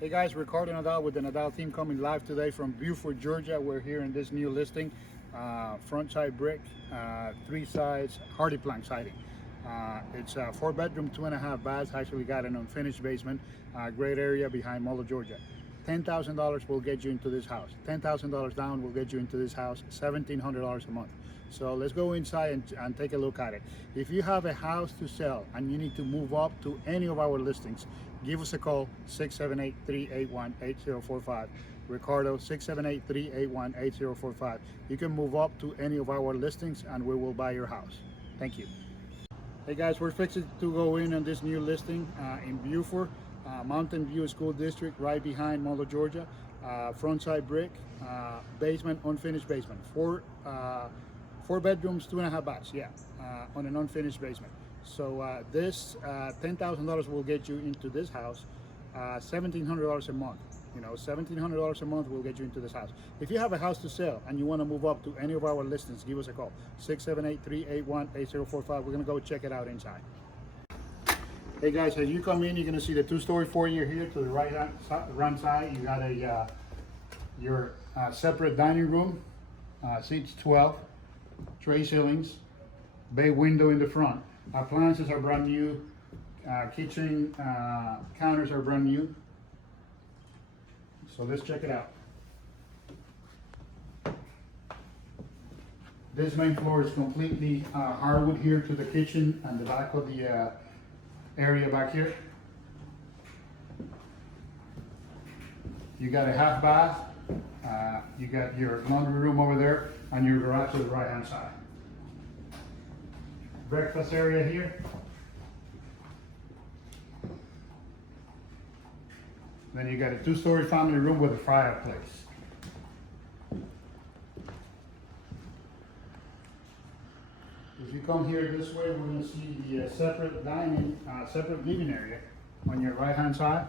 Hey guys, Ricardo Nadal with the Nadal Team coming live today from Buford, Georgia. We're here in this new listing, front side brick, 3 sides, hardy plank siding. It's a 4-bedroom, 2.5 baths. Actually got an unfinished basement, great area behind Molo, Georgia. $10,000 will get you into this house. $10,000 down will get you into this house. $1,700 a month. So let's go inside and take a look at it. If you have a house to sell and you need to move up to any of our listings, give us a call, 678-381-8045. Ricardo, 678-381-8045. You can move up to any of our listings and we will buy your house. Thank you. Hey guys, we're fixing to go in on this new listing in Buford, Mountain View School District, right behind Molo, Georgia. Front side brick, basement, unfinished basement. 4 bedrooms, 2.5 baths, on an unfinished basement. So this $10,000 will get you into this house. $1,700 a month. You know, $1,700 a month will get you into this house. If you have a house to sell and you want to move up to any of our listings, give us a call, 678-381-8045. We're gonna go check it out inside. Hey guys, as you come in, you're gonna see the 2-story foyer here to the right side. You got your separate dining room, seats 12, tray ceilings, bay window in the front. Appliances are brand new. Kitchen counters are brand new. So let's check it out. This main floor is completely hardwood here to the kitchen and the back of the area back here. You got a half bath. You got your laundry room over there and your garage to the right hand side. Breakfast area here. Then you got a 2-story family room with a fireplace. If you come here this way, we're going to see the separate living area on your right hand side.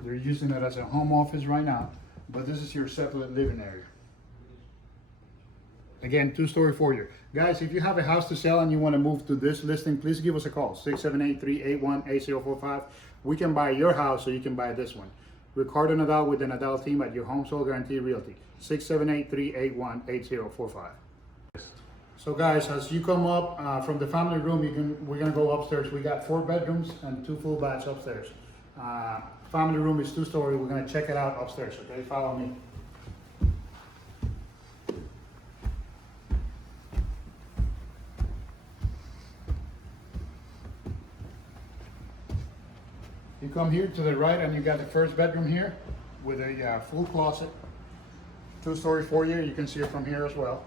They're using it as a home office right now, but this is your separate living area. Again, 2-story foyer. Guys, if you have a house to sell and you want to move to this listing, please give us a call, 678-381-8045. We can buy your house so you can buy this one. Ricardo Nadal with the Nadal Team at Your Home Sold Guaranteed Realty, 678-381-8045. So guys, as you come up from the family room, we're gonna go upstairs. We got 4 bedrooms and 2 full baths upstairs. Family room is 2-story. We're gonna check it out upstairs, okay? Follow me. You come here to the right and you got the 1st bedroom here with a full closet, 2-story foyer. You can see it from here as well.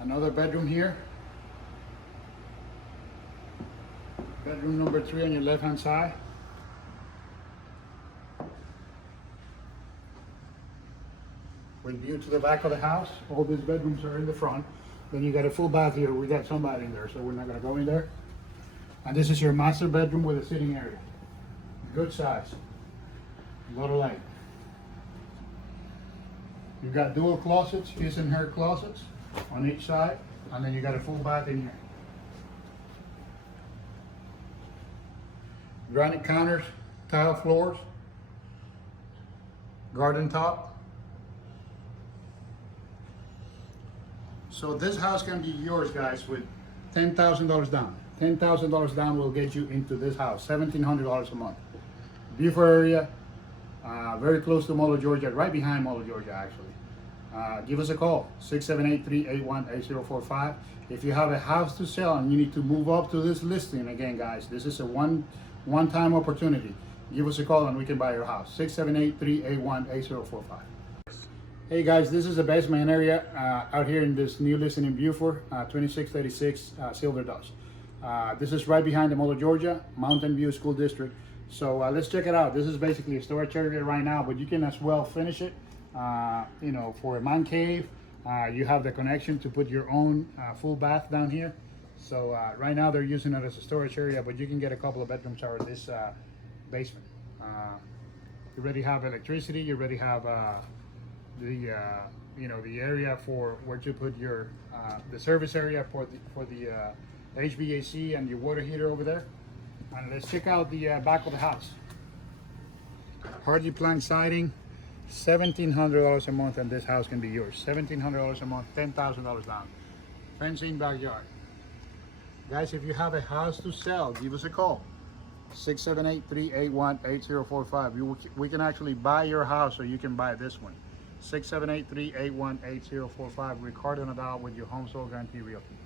Another bedroom here. Bedroom number 3 on your left hand side. With view to the back of the house. All these bedrooms are in the front. Then you got a full bath here. We got somebody in there, so we're not gonna go in there. And this is your master bedroom with a sitting area. Good size. A lot of light. You've got dual closets, his and her closets on each side. And then you got a full bath in here. Granite counters, tile floors, garden top. So this house can be yours, guys, with $10,000 down. $10,000 down will get you into this house, $1,700 a month. Buford area, very close to Molo, Georgia, right behind Molo, Georgia, actually. Give us a call, 678-381-8045. If you have a house to sell and you need to move up to this listing, again, guys, this is a one-time opportunity. Give us a call and we can buy your house, 678-381-8045. Hey guys, this is the basement area out here in this new listing in Buford, 2636 Silver Dust. This is right behind the Molo, Georgia, Mountain View School District. So let's check it out. This is basically a storage area right now, but you can as well finish it, you know, for a man cave. You have the connection to put your own full bath down here. So right now they're using it as a storage area, but you can get a couple of bedrooms out of this basement. You already have electricity. You already have the area for where to put your the service area for the HVAC and your water heater over there. And let's check out the back of the house. Hardwood plank siding, $1,700 a month, and this house can be yours. $1,700 a month, $10,000 down. Fencing backyard. Guys, if you have a house to sell, give us a call. 678-381-8045. We can actually buy your house, or you can buy this one. 678-381-8045. Ricardo Nadal with your Home Sold Guaranteed Realty.